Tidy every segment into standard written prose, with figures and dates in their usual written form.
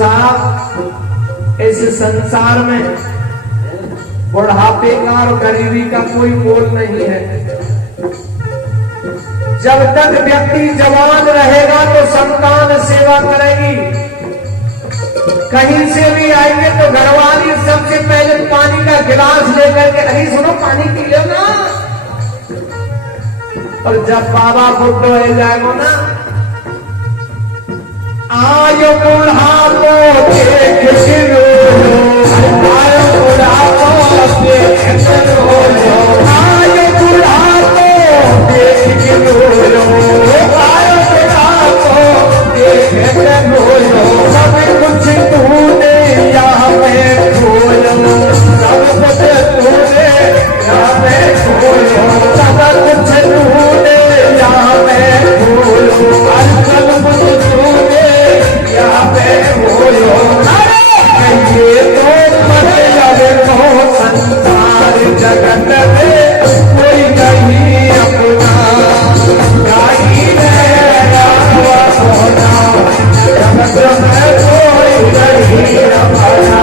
साहब इस संसार में बुढ़ापे का और गरीबी का कोई मोल नहीं है। जब तक व्यक्ति जवान रहेगा तो संतान सेवा करेगी। कहीं से भी आएंगे तो घरवाली सबसे पहले पानी का गिलास लेकर के, अरे सुनो पानी पी लो ना। और जब बाबा बुढ़ो हो जाएगा ना, आयो बुढ़ापो देख लो, आयो बुढ़ापो देख लो, आयो बुढ़ापो देख लो, आयो बुढ़ापो देख लो। सब कुछ तूने यहाँ पे खोलो, सब कुछ तूने यहाँ पे खोलो, सब कुछ तूने यहाँ पे खोलो, सब कुछ तूने यहाँ पे खोलो। ये तो मतलब हो संसार जगत में कोई नहीं अपना, गाड़ी मेरा होना जगत में कोई नहीं अपना।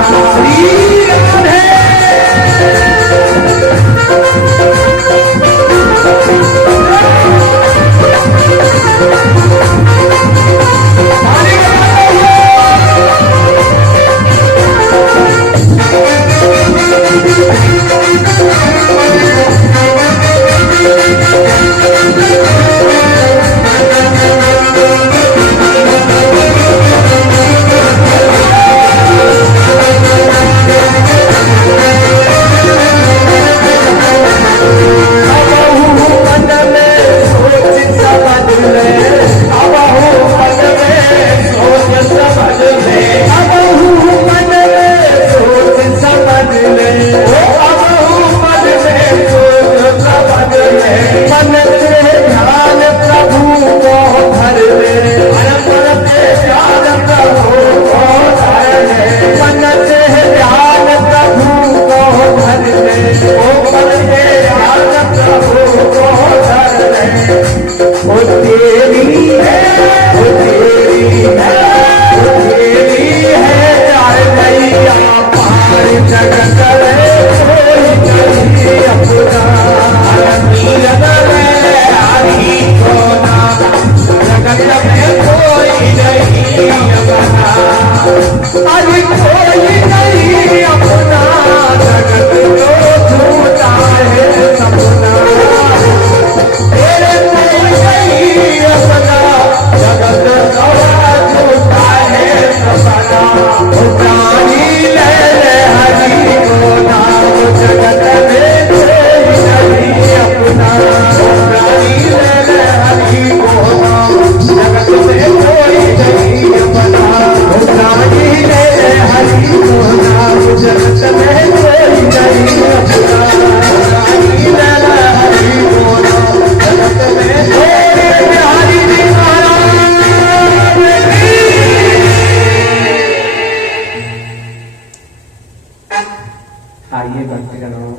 आइए भक्तजनों,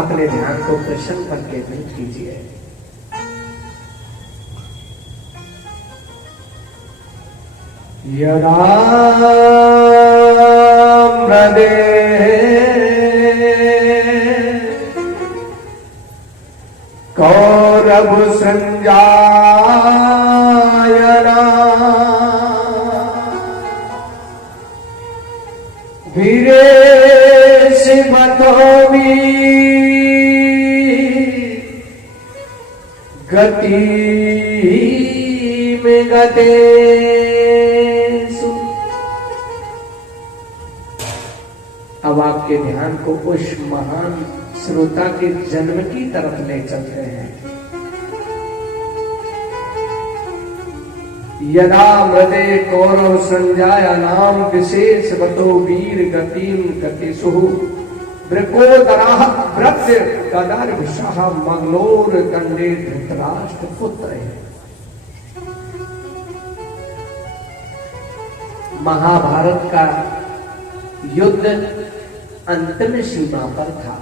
अपने ध्यान को प्रसन्न पर केंद्रित कीजिए। यदा मृदे कौरव संजायना वीरेश मतोमी गति में गते। अब आपके ध्यान को उस महान श्रोता के जन्म की तरफ ले चलते हैं। यदा मृदे कौरव संजाया नाम विशेष बतो वीर गतिम गतिसु वृकोदराः व्रत्य गदर विशाह मंगलोर दंडे धृतराष्ट्र पुत्र। महाभारत का युद्ध अंतिम सीमा पर था।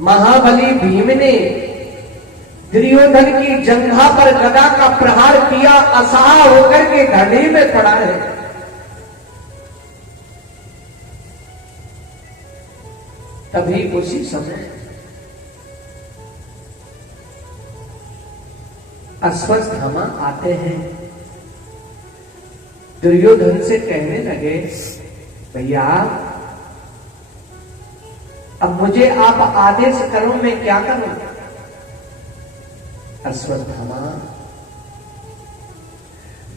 महाबली भीम ने दुर्योधन की जंघा पर गदा का प्रहार किया, असहाय होकर के धरती में पड़ा है। तभी उसी समय अश्वत्थामा आते हैं, दुर्योधन से कहने लगे, भैया अब मुझे आप आदेश करो, मैं क्या करूं? अश्वत्थामा,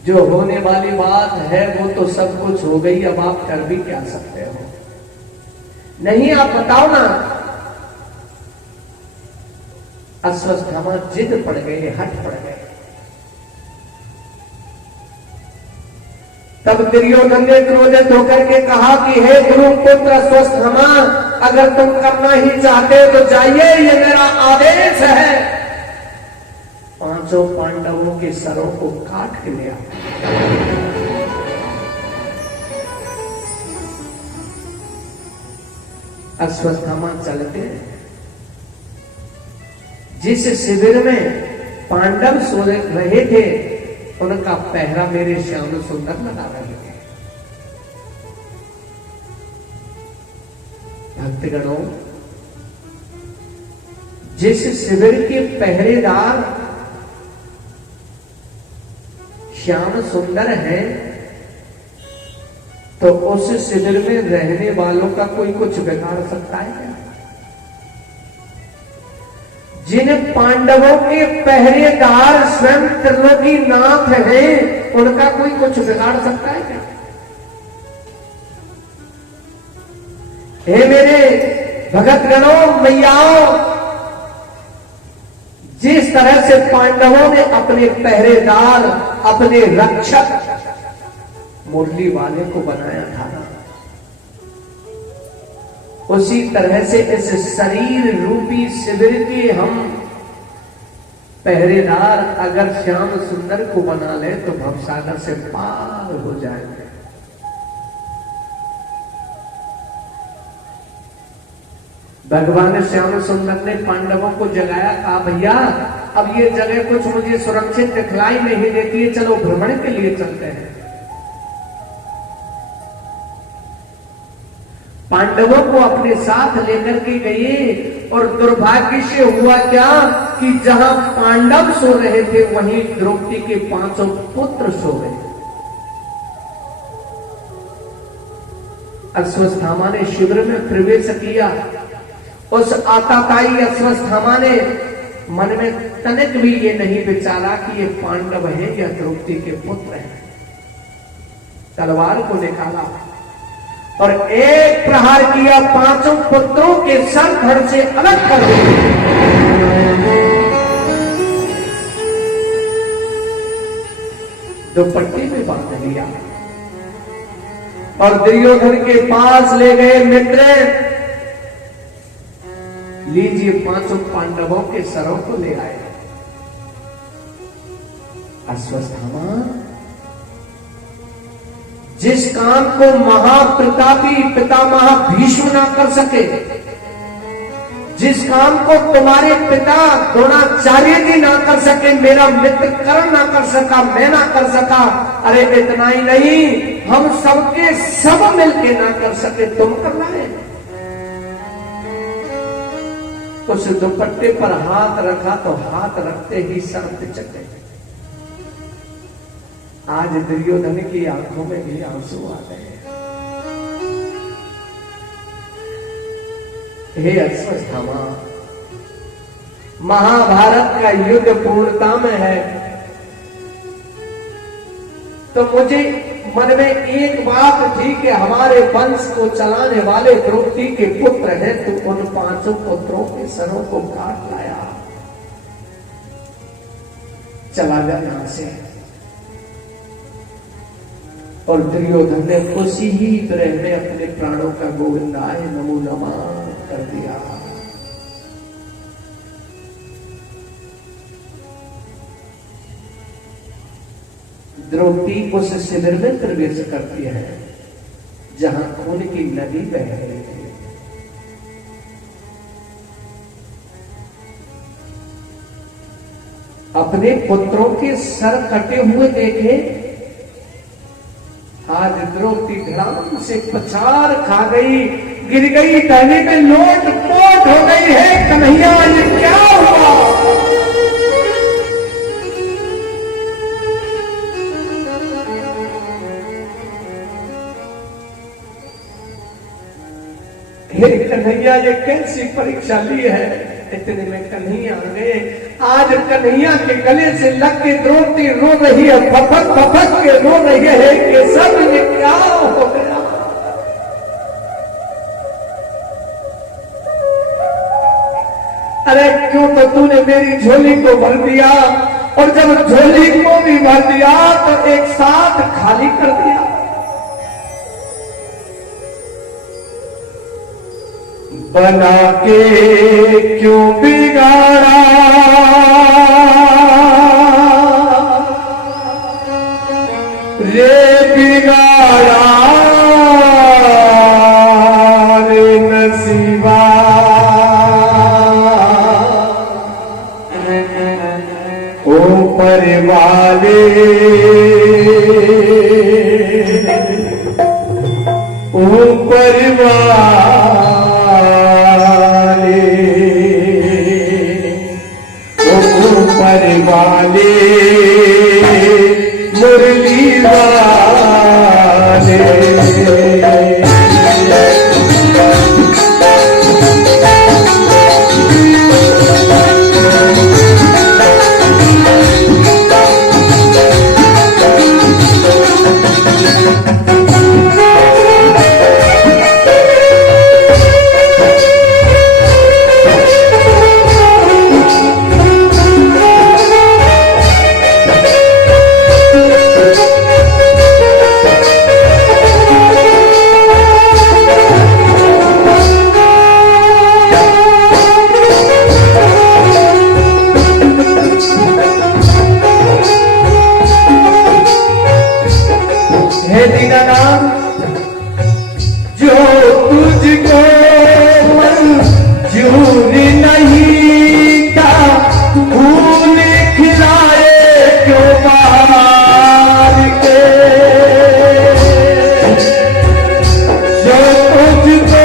जो होने वाली बात है वो तो सब कुछ हो गई, अब आप कर भी क्या सकते हो? नहीं, आप बताओ ना। अश्वत्थामा जिद पड़ गए, हट पड़ गए। तब दुर्योधन ने क्रोधित होकर के कहा कि हे गुरुपुत्र अश्वत्थामा, अगर तुम करना ही चाहते हो तो जाइए, ये मेरा आदेश है। पांचों पांडवों के सरों को काट के ले आओ। अश्वत्थामा चलते हैं। जिस शिविर में पांडव सो रहे थे, उनका पहरा मेरे श्याम सुंदर लगा रहे थे। भक्तगणों, जिस शिविर के पहरेदार श्याम सुंदर हैं, तो उस शिविर में रहने वालों का कोई कुछ बिगाड़ सकता है क्या? जिन पांडवों के पहरेदार स्वयं त्रिलोकीनाथ हैं, उनका कोई कुछ बिगाड़ सकता है क्या? हे मेरे भगतगणों, मैयाओं, जिस तरह से पांडवों ने अपने पहरेदार, अपने रक्षक मुरली वाले को बनाया था, उसी तरह से इस शरीर रूपी शिविर के हम पहरेदार अगर श्याम सुंदर को बना ले तो भवसागर से पार हो जाएंगे। भगवान श्याम सुंदर ने पांडवों को जगाया, कहा भैया अब ये जगह कुछ मुझे सुरक्षित दिखलाई नहीं देती है, चलो भ्रमण के लिए चलते हैं। पांडवों को अपने साथ लेकर के गए, और दुर्भाग्य से हुआ क्या कि जहां पांडव सो रहे थे वहीं द्रौपदी के 500 पुत्र सो गए। अश्वत्थामा ने शिविर में प्रवेश किया। उस आताताई अश्वत्थामा ने मन में तनिक भी ये नहीं विचारा कि ये पांडव है या द्रौपदी के पुत्र हैं। तलवार को निकाला और एक प्रहार किया, 5 पुत्रों के सर धड़ से अलग कर दिए। दुपट्टे में बांध लिया और दुर्योधन के पास ले गए। मित्र, लीजिए 5 पांडवों के सरों को ले आए। अश्वत्थामा, जिस काम को महाप्रतापी पितामह भीष्म ना कर सके, जिस काम को तुम्हारे पिता द्रोणाचार्य जी ना कर सके, मेरा मित्र कर्ण ना कर सका, मैं ना कर सका, अरे इतना ही नहीं, हम सबके सब मिलके ना कर सके, तुम करना है। उस दुपट्टे पर हाथ रखा तो हाथ रखते ही सर पिचक गए। आज दुर्योधन की आंखों में भी आंसू आ गए। हे अश्वत्थामा, महाभारत का युद्ध पूर्णता में है, तो मुझे मन में एक बात थी कि हमारे वंश को चलाने वाले द्रौपदी के पुत्र हैं, तो उन 5 पुत्रों के सरों को काट लाया, चला गया यहां से। और दुर्योधन ने उसी ही तरह में अपने प्राणों का गोविंदाय नमो नमः कर दिया। द्रौपदी उस शिविर में प्रवेश करती है जहां खून की नदी बह रही थी। अपने पुत्रों के सर कटे हुए देखे। आज द्रौपदी धड़ाम से पछाड़ खा गई, गिर गई, टहनी में लोट पोट हो गई है। कन्हैया ये क्या हुआ? हे कन्हैया ये कैसी परीक्षा ली है? इतने में कन्हैया आ गए। आज कन्हैया के गले से लग के द्रौपदी रो रही है, फपक फपक के रो रही है कि सब ये क्या हो गया। अरे क्यों तो तूने मेरी झोली को भर दिया, और जब झोली को भी भर दिया तो एक साथ खाली कर दिया। बना के क्यों बिगाड़ा रे बिगाड़ा रे नसीबा। ऊपर वाले ऊपर वाले मुरली वाले। जो तुझको मंजूर नहीं था, खून खिलाए क्यों मार के। जो तुझको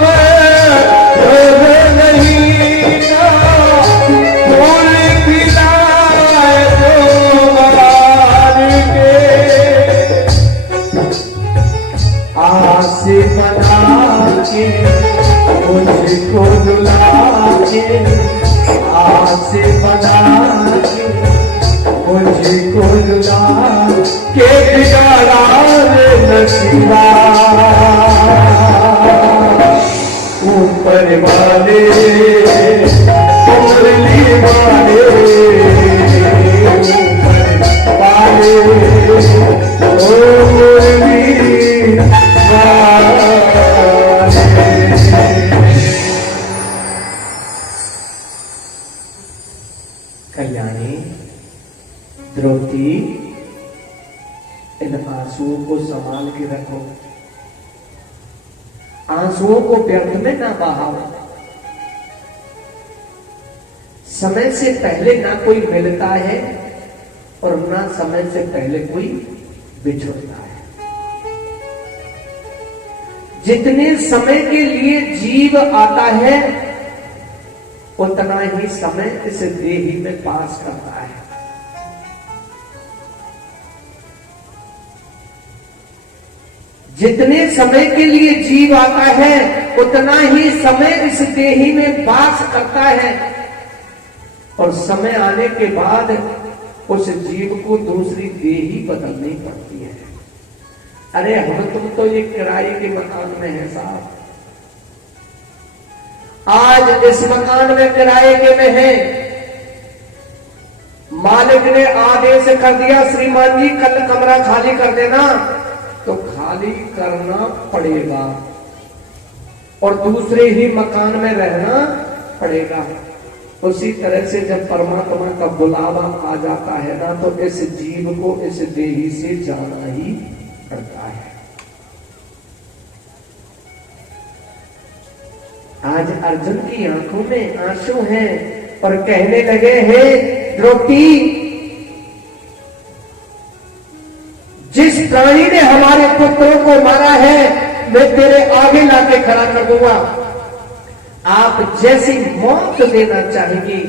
मंजूर नहीं था, खून खिलाए क्यों मार के। आस बना के मुझको रुला के, आस बना के मुझको रुला के बिगाड़ा रे नसीबा। ऊपर वाले मुरली वाले ऊपर वाले ओ मुरली वाले। कल्याणी द्रौपदी इन आंसुओं को संभाल के रखो, आंसुओं को व्यर्थ में ना बहाओ। समय से पहले ना कोई मिलता है और ना समय से पहले कोई बिछड़ता है। जितने समय के लिए जीव आता है उतना ही समय इस देही में पास करता है। जितने समय के लिए जीव आता है उतना ही समय इस देही में वास करता है, और समय आने के बाद उस जीव को दूसरी देही बदलनी पड़ती है। अरे हम तुम तो ये किराए के मकान में है साहब, आज इस मकान में किराए के में है, मालिक ने आदेश कर दिया श्रीमान जी कल कमरा खाली कर देना, तो खाली करना पड़ेगा और दूसरे ही मकान में रहना पड़ेगा। उसी तरह से जब परमात्मा का बुलावा आ जाता है ना, तो इस जीव को इस देही से जाना ही पड़ता है। आज अर्जुन की आंखों में आंसू हैं और कहने लगे हैं द्रौपदी, जिस प्राणी ने हमारे पुत्रों को मारा है मैं तेरे आगे लाके खड़ा कर दूंगा। आप जैसी मौत देना चाहेंगी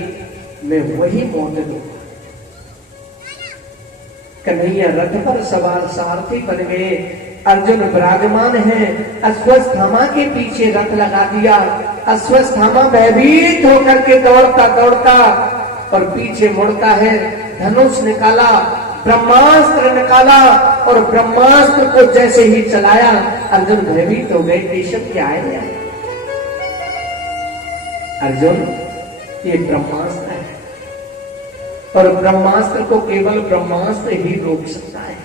मैं वही मौत दूंगा। कन्हैया रथ पर सवार सारथी बन गए। अर्जुन विराजमान है। अश्वत्थामा के पीछे रथ लगा दिया। अश्वत्थामा भयभीत होकर के दौड़ता दौड़ता और पीछे मुड़ता है। धनुष निकाला, ब्रह्मास्त्र निकाला और ब्रह्मास्त्र को जैसे ही चलाया अर्जुन भयभीत हो गए। केशव क्या है? अर्जुन ये ब्रह्मास्त्र है और ब्रह्मास्त्र को केवल ब्रह्मास्त्र ही रोक सकता है।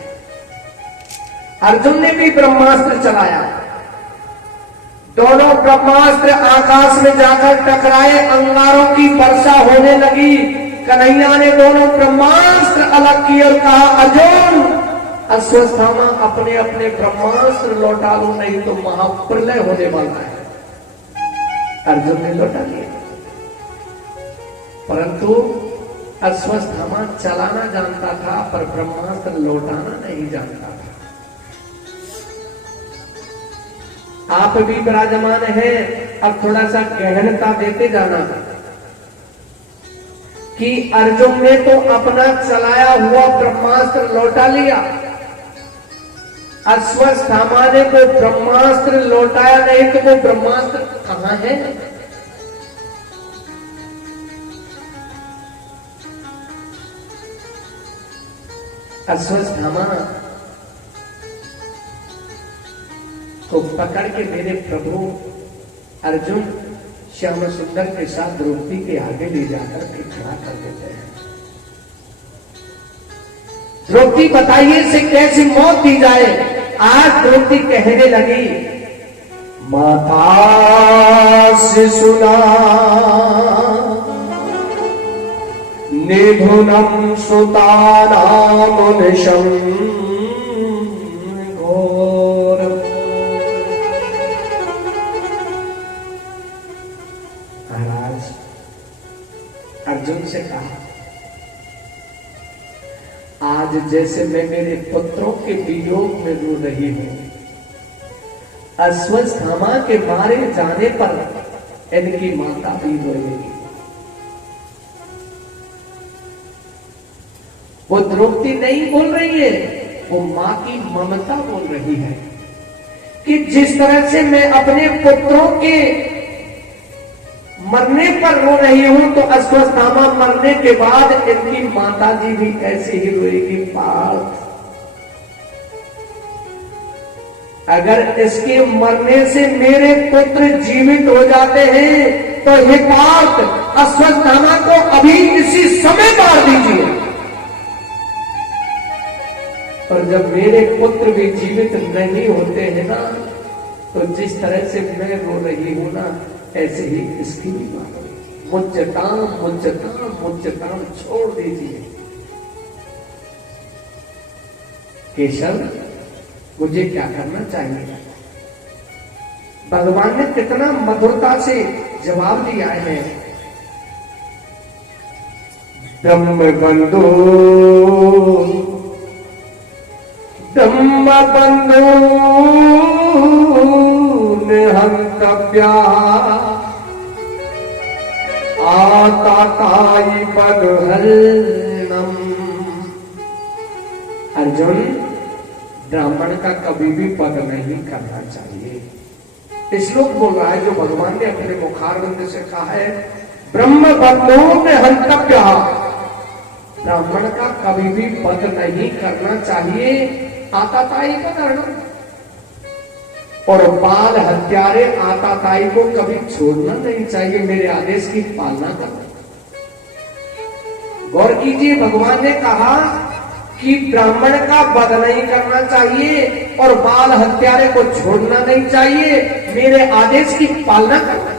अर्जुन ने भी ब्रह्मास्त्र चलाया। दोनों ब्रह्मास्त्र आकाश में जाकर टकराए, अंगारों की वर्षा होने लगी। कन्हैया ने दोनों ब्रह्मास्त्र अलग किए और कहा अर्जुन अश्वत्थामा अपने अपने ब्रह्मास्त्र लौटा लो नहीं तो महाप्रलय होने वाला है। अर्जुन ने लौटा लिया, परंतु अश्वत्थामा चलाना जानता था पर ब्रह्मास्त्र लौटाना नहीं जानता था। आप भी विराजमान हैं। अब थोड़ा सा गहनता देते जाना कि अर्जुन ने तो अपना चलाया हुआ ब्रह्मास्त्र लौटा लिया, अश्वत्थामा ने तो ब्रह्मास्त्र लौटाया नहीं, तो वो ब्रह्मास्त्र कहां है? अश्वत्थामा को पकड़ के मेरे प्रभु अर्जुन श्याम सुंदर के साथ द्रौपदी के आगे ले जाकर के खड़ा कर देते हैं। द्रौपदी बताइए इसे कैसी मौत दी जाए? आज द्रौपदी कहने लगी माता शिशुना निधुनम सुतानामुनिशं घोर। महाराज अर्जुन से कहा आज जैसे मैं मेरे पुत्रों के वियोग में रो रही हूं, अश्वत्थामा के मारे जाने पर इनकी माता भी रोएगी। वो द्रौपदी नहीं बोल रही है, वो मां की ममता बोल रही है कि जिस तरह से मैं अपने पुत्रों के मरने पर रो रही हूं तो अश्वत्थामा मरने के बाद इनकी माता जी भी ऐसे ही रोएगी। पार्थ, अगर इसके मरने से मेरे पुत्र जीवित हो जाते हैं तो हे पार्थ अश्वत्थामा को अभी इसी समय मार दीजिए, और जब मेरे पुत्र भी जीवित नहीं होते हैं ना तो जिस तरह से मैं रो रही हूं ना ऐसे ही इसकी भी मारो। मुझताम मुझताम मुझताम छोड़ दीजिए। केशव मुझे क्या करना चाहिए? भगवान ने कितना मधुरता से जवाब दिया है। ब्रह्म बंधु ब्रह्म बंधु हंतव्या आताताई पदहरणम। अर्जुन ब्राह्मण का कभी भी पद नहीं करना चाहिए। श्लोक बोल रहा है जो भगवान ने अपने मुखारविंद से कहा है, ब्रह्म बंधु में हंतव्या, ब्राह्मण का कभी भी पद नहीं करना चाहिए। आताताई पदहरणम, और बाल हत्यारे आताताई को कभी छोड़ना नहीं चाहिए। मेरे आदेश की पालना करना। गौर कीजिए, भगवान ने कहा कि ब्राह्मण का वध नहीं करना चाहिए और बाल हत्यारे को छोड़ना नहीं चाहिए, मेरे आदेश की पालना करना।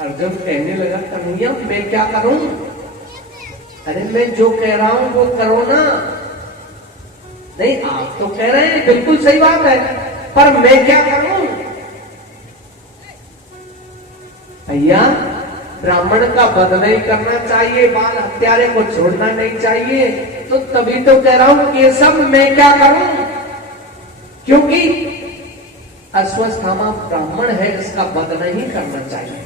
अर्जुन कहने लगा कन्हैया मैं क्या करूं? अरे मैं जो कह रहा हूं वो करो ना। नहीं आप तो कह रहे हैं बिल्कुल सही बात है, पर मैं क्या करूं? भैया ब्राह्मण का वध नहीं करना चाहिए, बाल हत्यारे को छोड़ना नहीं चाहिए, तो तभी तो कह रहा हूं कि ये सब मैं क्या करूं, क्योंकि अश्वत्थामा ब्राह्मण है, इसका वध नहीं करना चाहिए।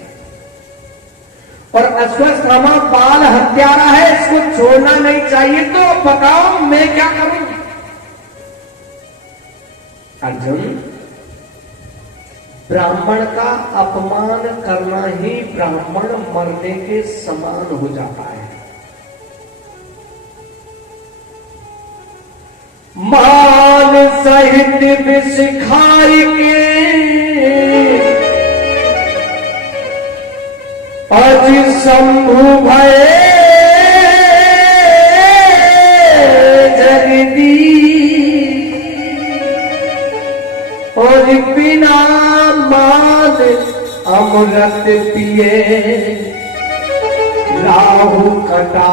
और अश्वत्थामा बाल हत्यारा है, इसको छोड़ना नहीं चाहिए, तो बताओ मैं क्या करूं। अर्जुन, ब्राह्मण का अपमान करना ही ब्राह्मण मरने के समान हो जाता है। मान सहित विष खाई के अज शंभु भय जगदी, और बिना मान अमृत पिए राहु कटा